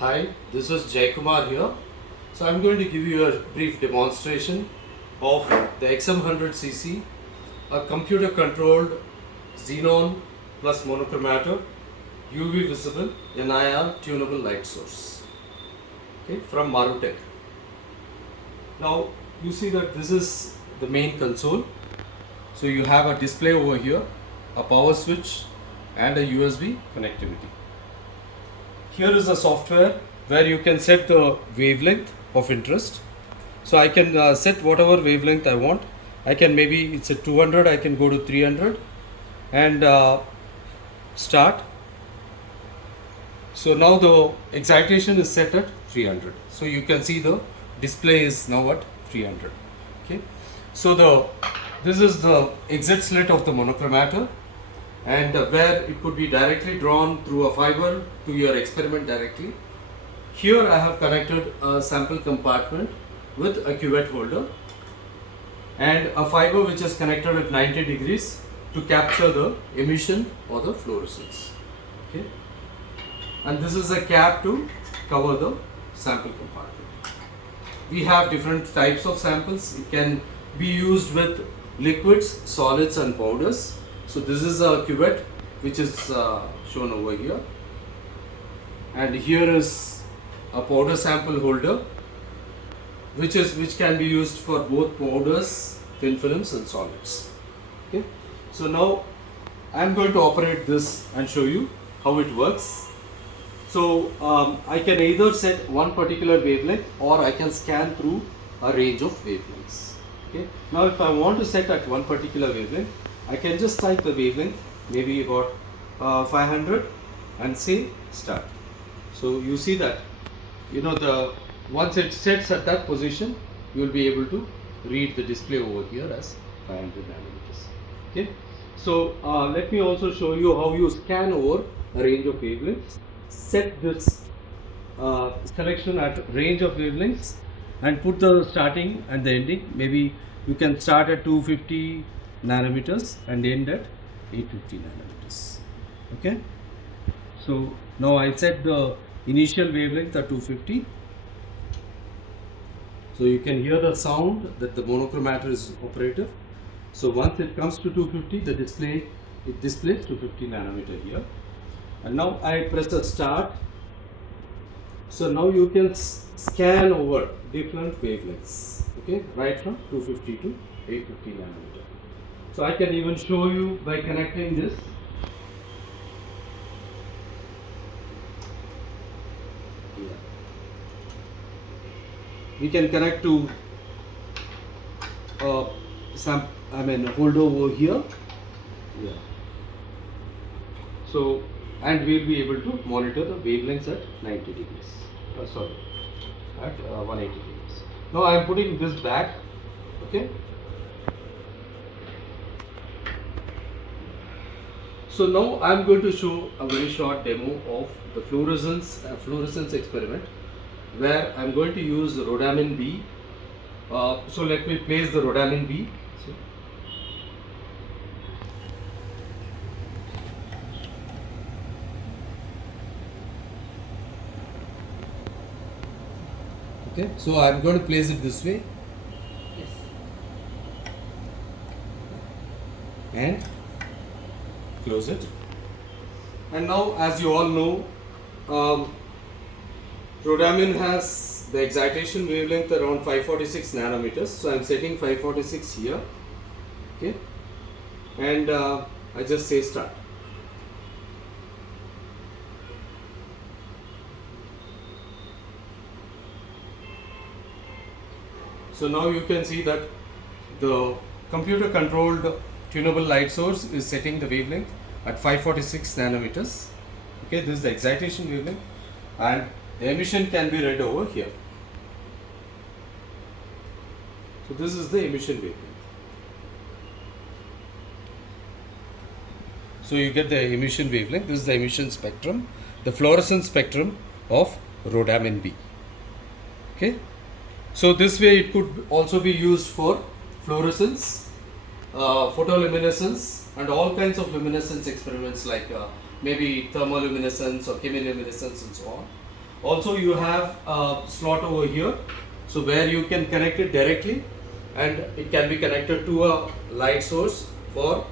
Hi, this is Jay Kumar here. So I'm going to give you a brief demonstration of the XM100cc, a computer controlled xenon plus monochromator UV visible NIR tunable light source, okay, from Marutech. Now you see that this is the main console. So you have a display over here, a power switch and a USB connectivity. Here is a software where you can set the wavelength of interest. So I can set whatever wavelength I want. I can maybe it's a 200, I can go to 300 and start. So now the excitation is set at 300. So you can see the display is now at 300. Okay. So this is the exit slit of the monochromator, and where it could be directly drawn through a fiber to your experiment directly. Here I have connected a sample compartment with a cuvette holder and a fiber which is connected at 90 degrees to capture the emission or the fluorescence. Okay. And this is a cap to cover the sample compartment. We have different types of samples. It can be used with liquids, solids and powders. So this is a cuvette which is shown over here, and here is a powder sample holder which can be used for both powders, thin films and solids. Okay. So now I am going to operate this and show you how it works. So I can either set one particular wavelength or I can scan through a range of wavelengths. Okay. Now if I want to set at one particular wavelength, I can just type the wavelength, maybe about 500, and say start. So you see that, once it sets at that position, you will be able to read the display over here as 500 nanometers. Okay. So let me also show you how you scan over a range of wavelengths. Set this selection at range of wavelengths and put the starting and the ending. Maybe you can start at 250 nanometers and end at 850 nanometers. Okay. So now I set the initial wavelength at 250. So you can hear the sound that the monochromator is operative. So once it comes to 250, it displays 250 nanometer here. And now I press the start. So now you can scan over different wavelengths. Okay, right from 250 to 850 nanometer. So I can even show you by connecting this. Yeah. We can connect to a holder over here. Yeah. So, and we'll be able to monitor the wavelengths at 90 degrees. At 180 degrees. Now I am putting this back. Okay. So now I am going to show a very short demo of the fluorescence experiment, where I am going to use the rhodamin B. So let me place the rhodamin B. Okay, so I am going to place it this way. Yes. And close it. And now, as you all know, rhodamin has the excitation wavelength around 546 nanometers. So I am setting 546 here. Okay, and I just say start. So now you can see that the computer controlled tunable light source is setting the wavelength at 546 nanometers. Okay, this is the excitation wavelength, and the emission can be read over here. So this is the emission wavelength. So you get the emission wavelength. This is the emission spectrum, the fluorescence spectrum of rhodamin B. Okay. So this way it could also be used for fluorescence, photoluminescence and all kinds of luminescence experiments like maybe thermoluminescence or chemiluminescence and so on. Also you have a slot over here, so where you can connect it directly, and it can be connected to a light source for